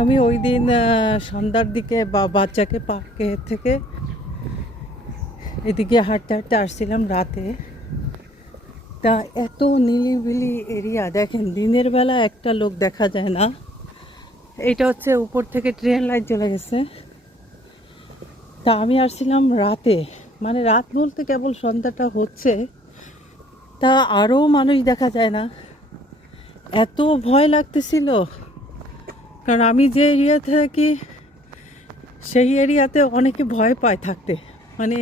আমি ওই দিন সন্ধ্যার দিকে বাচ্চাকে পার্কে থেকে এদিকে হাঁটতে হাঁটতে আসছিলাম রাতে। তা এত নিলিবিলি এরিয়া, দেখেন দিনের বেলা একটা লোক দেখা যায় না। এটা হচ্ছে উপর থেকে ট্রেন লাইন চলে গেছে। তা আমি আসছিলাম রাতে, মানে রাত বলতে কেবল সন্ধ্যাটা হচ্ছে, তা আরও মানুষ দেখা যায় না। এত ভয় লাগতেছিল, কারণ আমি যে এরিয়াতে থাকি সেই এরিয়াতে অনেকে ভয় পায় থাকতে। মানে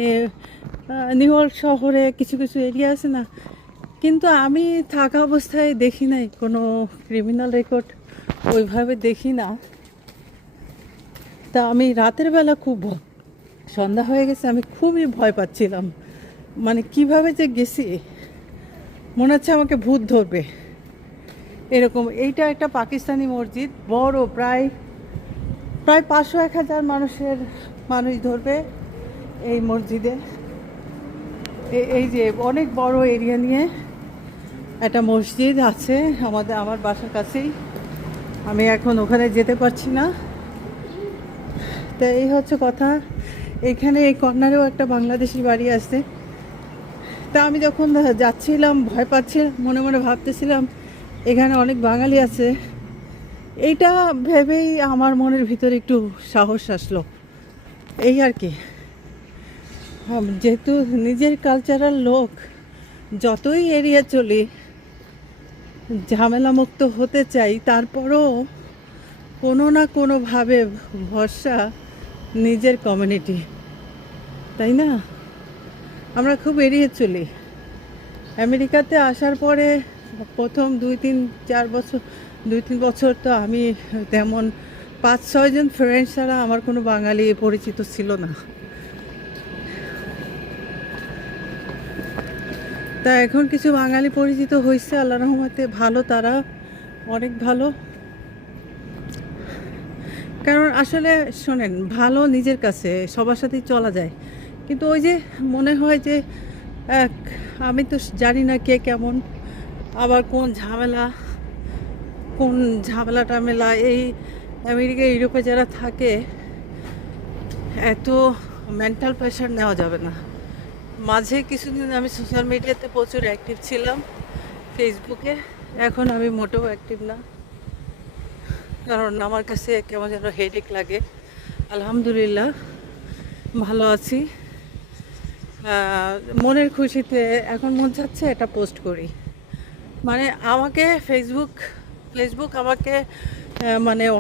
নিউ ইয়র্ক শহরে কিছু কিছু এরিয়া আছে না, কিন্তু আমি থাকা অবস্থায় দেখি নাই কোনো ক্রিমিনাল রেকর্ড, ওইভাবে দেখি না। তা আমি রাতের বেলা সন্ধ্যা হয়ে গেছে, আমি খুবই ভয় পাচ্ছিলাম। মানে কিভাবে যে গেছি, মনে হচ্ছে আমাকে ভূত ধরবে এরকম। এইটা একটা পাকিস্তানি মসজিদ, বড়, প্রায় প্রায় 500-1000 মানুষ ধরবে এই মসজিদে। এই যে অনেক বড় এরিয়া নিয়ে একটা মসজিদ আছে আমার বাসার কাছেই। আমি এখন ওখানে যেতে পারছি না। তা এই হচ্ছে কথা। এখানে এই কর্নারেও একটা বাংলাদেশি বাড়ি আছে। তা আমি যখন যাচ্ছিলাম ভয় পাচ্ছিলাম, মনে মনে ভাবতেছিলাম এখানে অনেক বাঙালি আছে। এইটা ভেবেই আমার মনের ভিতরে একটু সাহস আসলো, এই আর কি। যেহেতু নিজের কালচারাল লোক, যতই এড়িয়ে চলি, ঝামেলা মুক্ত হতে চাই, তারপরও কোনো না কোনোভাবে ভরসা নিজের কমিউনিটি, তাই না? আমরা খুব এড়িয়ে চলি। আমেরিকাতে আসার পরে প্রথম 2-3 বছর তো আমি তেমন 5-6 জন ফ্রেন্ড ছাড়া আমার কোনো বাঙালি পরিচিত ছিল না। তা এখন কিছু বাঙালি পরিচিত হয়েছে, আল্লাহ রহমতে ভালো, তারা অনেক ভালো। কারণ আসলে শোনেন, ভালো নিজের কাছে সবার সাথেই চলা যায়, কিন্তু ওই যে মনে হয় যে এক, আমি তো জানি না কে কেমন, আবার কোন ঝামেলা টামেলা। এই আমেরিকা ইউরোপে যারা থাকে, এত মেন্টাল প্রেশার নেওয়া যাবে না। মাঝে কিছুদিন আমি সোশ্যাল মিডিয়াতে প্রচুর অ্যাক্টিভ ছিলাম, ফেসবুকে। এখন আমি মোটেও অ্যাক্টিভ না, কারণ আমার কাছে কেমন যেন হেডেক লাগে। আলহামদুলিল্লাহ ভালো আছি। মনের খুশিতে এখন মন চাচ্ছে এটা পোস্ট করি। মানে আমাকে ফেসবুক আমাকে মানে